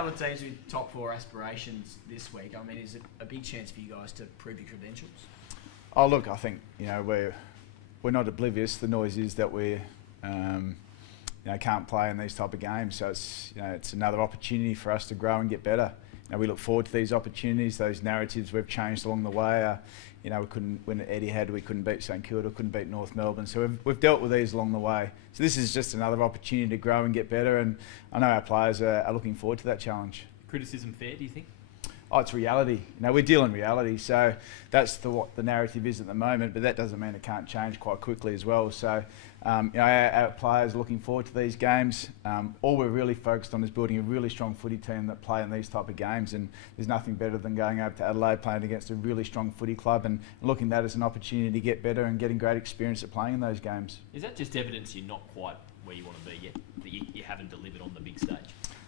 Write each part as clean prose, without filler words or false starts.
couple of teams with top 4 aspirations this week. I mean, is it a big chance for you guys to prove your credentials? Oh, look, I think we're not oblivious. The noise is that we can't play in these type of games, so it's another opportunity for us to grow and get better. We look forward to these opportunities. Those narratives we've changed along the way. We couldn't win at Etihad, we couldn't beat St Kilda, couldn't beat North Melbourne. So we've dealt with these along the way. So this is just another opportunity to grow and get better. And I know our players are looking forward to that challenge. Criticism fair, do you think? Oh, it's reality. We're dealing reality. So that's what the narrative is at the moment. But that doesn't mean it can't change quite quickly as well. So our players are looking forward to these games. All we're really focused on is building a really strong footy team that play in these type of games. And there's nothing better than going over to Adelaide, playing against a really strong footy club, and looking at that as an opportunity to get better and getting great experience at playing in those games. Is that just evidence you're not quite where you want to be yet? That you haven't delivered on the big stage?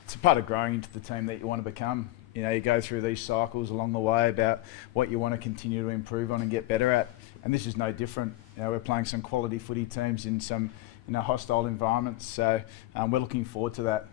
It's a part of growing into the team that you want to become. You go through these cycles along the way about what you want to continue to improve on and get better at. And this is no different. We're playing some quality footy teams in some hostile environments. So we're looking forward to that.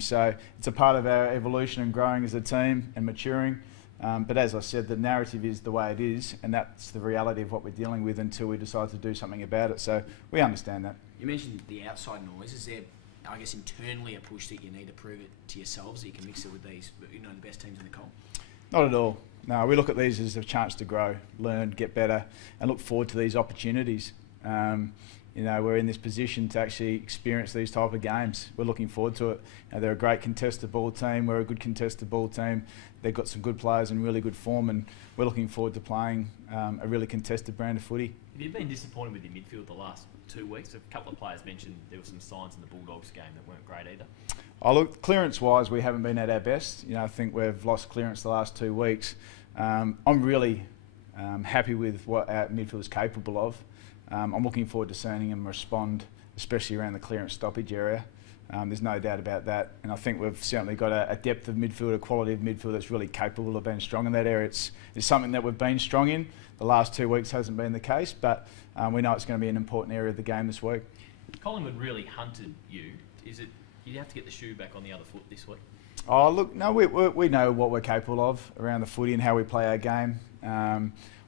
So it's a part of our evolution and growing as a team and maturing. But as I said, the narrative is the way it is, and that's the reality of what we're dealing with until we decide to do something about it. So we understand that. You mentioned the outside noise. Is there, I guess, internally a push that you need to prove it to yourselves that you can mix it with these, the best teams in the comp? Not at all. No, we look at these as a chance to grow, learn, get better, and look forward to these opportunities. We're in this position to actually experience these type of games. We're looking forward to it. They're a great contested ball team. We're a good contested ball team. They've got some good players in really good form, and we're looking forward to playing a really contested brand of footy. Have you been disappointed with your midfield the last 2 weeks? A couple of players mentioned there were some signs in the Bulldogs game that weren't great either. Oh, look, clearance-wise, we haven't been at our best. I think we've lost clearance the last 2 weeks. I'm really happy with what our midfield is capable of. I'm looking forward to seeing them respond, especially around the clearance stoppage area. There's no doubt about that. And I think we've certainly got a depth of midfield, a quality of midfield that's really capable of being strong in that area. It's something that we've been strong in. The last 2 weeks hasn't been the case, but we know it's going to be an important area of the game this week. Collingwood really hunted you. You have to get the shoe back on the other foot this week? Oh, look, no, we know what we're capable of around the footy and how we play our game.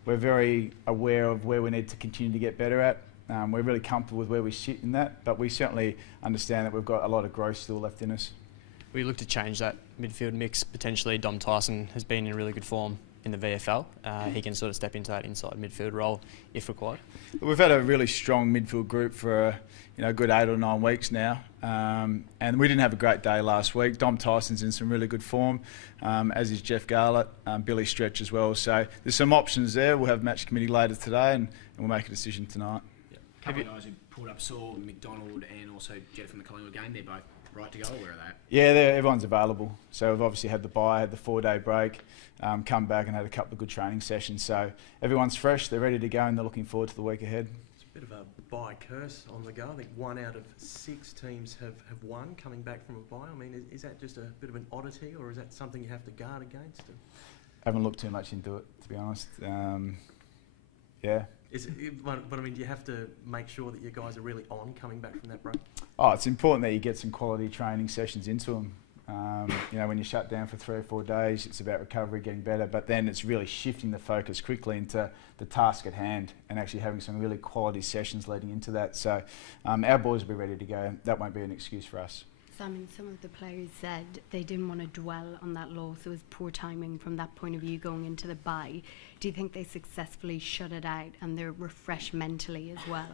We're very aware of where we need to continue to get better at. We're really comfortable with where we sit in that, but we certainly understand that we've got a lot of growth still left in us. We look to change that midfield mix potentially. Dom Tyson has been in really good form in the VFL. He can sort of step into that inside midfield role if required. We've had a really strong midfield group for a good 8 or 9 weeks now, and we didn't have a great day last week. Dom Tyson's in some really good form, as is Jeff Garlett, Billy Stretch as well. So there's some options there. We'll have match committee later today, and we'll make a decision tonight. A couple of guys who pulled up Saul, McDonald, and also Jed from the Collingwood game. They're both right to go. Where are they? Yeah, everyone's available. So we've obviously had the bye, had the 4-day break, come back and had a couple of good training sessions. So everyone's fresh, they're ready to go, and they're looking forward to the week ahead. It's a bit of a bye curse on the go. I think 1 out of 6 teams have won coming back from a bye. I mean, is that just a bit of an oddity, or is that something you have to guard against? I haven't looked too much into it, to be honest. Yeah. But I mean, do you have to make sure that you guys are really on coming back from that break? Oh, it's important that you get some quality training sessions into them. When you shut down for 3 or 4 days, it's about recovery, getting better, but then it's really shifting the focus quickly into the task at hand and actually having some really quality sessions leading into that. So our boys will be ready to go. That won't be an excuse for us. Simon, some of the players said they didn't want to dwell on that loss. It was poor timing from that point of view going into the bye. Do you think they successfully shut it out and they're refreshed mentally as well?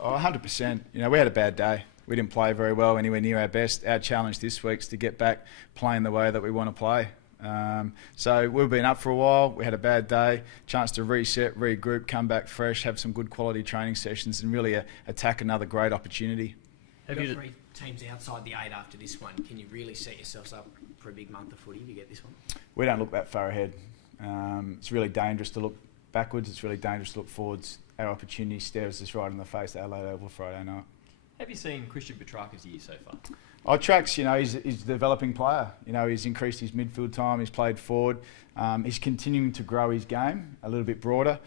Oh, 100%. We had a bad day. We didn't play very well, anywhere near our best. Our challenge this week is to get back playing the way that we want to play. So we've been up for a while. We had a bad day, chance to reset, regroup, come back fresh, have some good quality training sessions, and really attack another great opportunity. Have you got 3 teams outside the 8 after this one? Can you really set yourselves up for a big month of footy if you get this one? We don't look that far ahead. It's really dangerous to look backwards. It's really dangerous to look forwards. Our opportunity stares us right in the face at Adelaide Oval Friday night. Have you seen Christian Petrarca's year so far? Oh, Trax, he's a developing player. He's increased his midfield time. He's played forward. He's continuing to grow his game a little bit broader.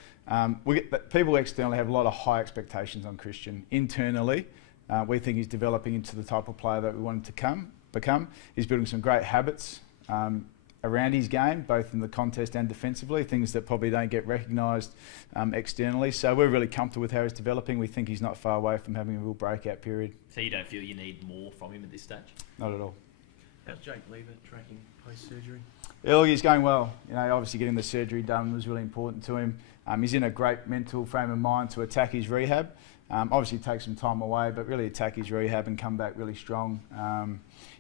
People externally have a lot of high expectations on Christian. Internally, we think he's developing into the type of player that we want him to come. become. He's building some great habits around his game, both in the contest and defensively, things that probably don't get recognised externally. So we're really comfortable with how he's developing. We think he's not far away from having a real breakout period. So you don't feel you need more from him at this stage? Not at all. How's Jake Lever tracking post-surgery? Yeah, look, he's going well. You know, obviously getting the surgery done was really important to him. He's in a great mental frame of mind to attack his rehab. Obviously take some time away, but really attack his rehab and come back really strong.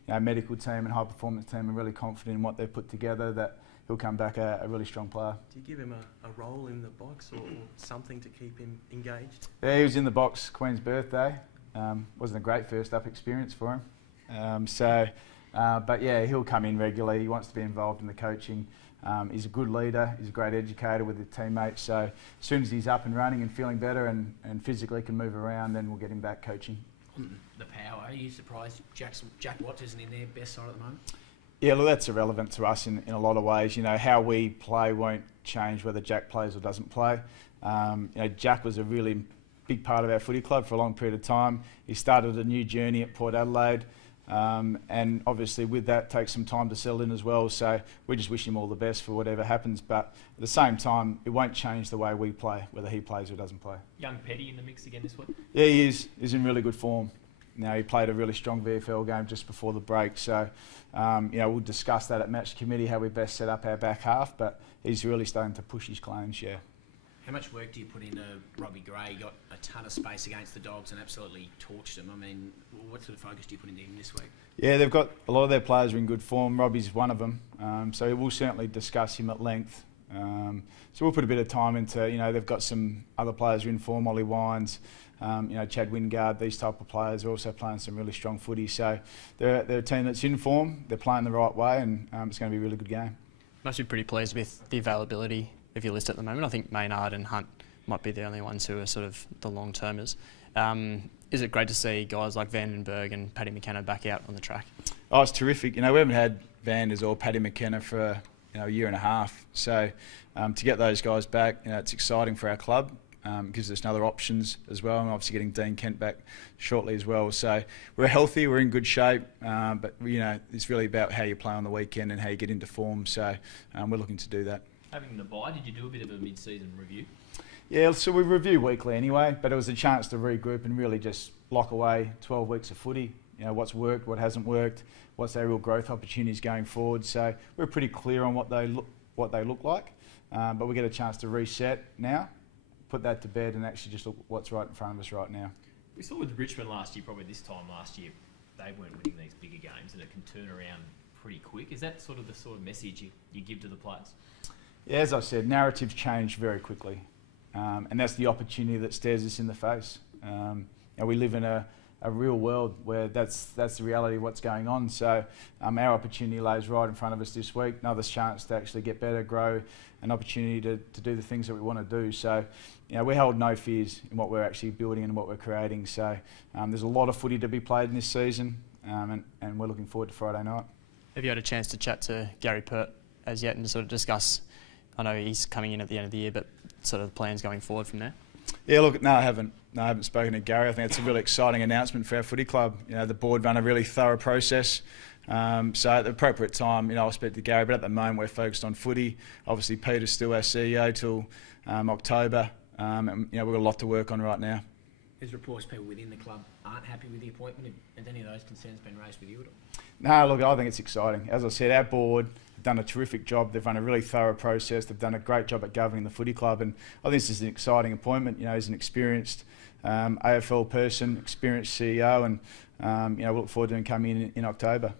You know, medical team and high performance team are really confident in what they've put together, that he'll come back a really strong player. Do you give him a role in the box or something to keep him engaged? Yeah, he was in the box Queen's birthday. Wasn't a great first up experience for him. But yeah, he'll come in regularly. He wants to be involved in the coaching. He's a good leader. He's a great educator with his teammates. So as soon as he's up and running and feeling better and physically can move around, then we'll get him back coaching. On the power, are you surprised Jack Watts isn't in their best side at the moment? Yeah, look, that's irrelevant to us in a lot of ways. You know, how we play won't change whether Jack plays or doesn't play. You know, Jack was a really big part of our footy club for a long period of time. He started a new journey at Port Adelaide. And obviously with that takes some time to settle in as well, so we just wish him all the best for whatever happens, but at the same time it won't change the way we play, whether he plays or doesn't play. Young Petty in the mix again this week? Yeah, he is. He's in really good form. You know, he played a really strong VFL game just before the break, so you know, we'll discuss that at match committee, how we best set up our back half, but he's really starting to push his claims, yeah. How much work do you put into Robbie Gray? He got a ton of space against the Dogs and absolutely torched them. I mean, what sort of focus do you put into him this week? Yeah, they've got a lot of their players are in good form. Robbie's one of them, so we'll certainly discuss him at length. So we'll put a bit of time into, you know, they've got some other players who are in form, Ollie Wines, you know, Chad Wingard, these type of players are also playing some really strong footy. So they're a team that's in form, they're playing the right way, and it's going to be a really good game. Must be pretty pleased with the availability of your list at the moment. I think Maynard and Hunt might be the only ones who are sort of the long-termers. Is it great to see guys like Vandenberg and Paddy McKenna back out on the track? Oh, it's terrific. You know, we haven't had Vanders or Paddy McKenna for a year and a half. So to get those guys back, you know, it's exciting for our club. Gives us another options as well, and obviously getting Dean Kent back shortly as well. So we're healthy, we're in good shape, but you know, it's really about how you play on the weekend and how you get into form. So we're looking to do that. Having the bye, did you do a bit of a mid-season review? Yeah, so we review weekly anyway, but it was a chance to regroup and really just lock away 12 weeks of footy. You know, what's worked, what hasn't worked, what's our real growth opportunities going forward. So we're pretty clear on what they look like, but we get a chance to reset now, put that to bed, and actually just look what's right in front of us right now. We saw with Richmond last year, probably this time last year, they weren't winning these bigger games, and it can turn around pretty quick. Is that sort of the message you give to the players? Yeah, as I said, narratives change very quickly, and that's the opportunity that stares us in the face. You know, we live in a real world where that's the reality of what's going on. So our opportunity lays right in front of us this week. Another chance to actually get better, grow, an opportunity to do the things that we want to do. So, you know, we hold no fears in what we're actually building and what we're creating. So there's a lot of footy to be played in this season, and we're looking forward to Friday night. Have you had a chance to chat to Gary Pert as yet and sort of discuss, I know he's coming in at the end of the year, but sort of the plans going forward from there? Yeah, look, no, I haven't. No, I haven't spoken to Gary. I think it's a really exciting announcement for our footy club. You know, the board run a really thorough process. So at the appropriate time, you know, I'll speak to Gary, but at the moment we're focused on footy. Obviously, Peter's still our CEO till October, and you know, we've got a lot to work on right now. There's reports people within the club aren't happy with the appointment. Have any of those concerns been raised with you at all? No, look, I think it's exciting. As I said, our board have done a terrific job. They've run a really thorough process. They've done a great job at governing the footy club, and I think this is an exciting appointment. You know, he's an experienced AFL person, experienced CEO, and you know, we look forward to him coming in October.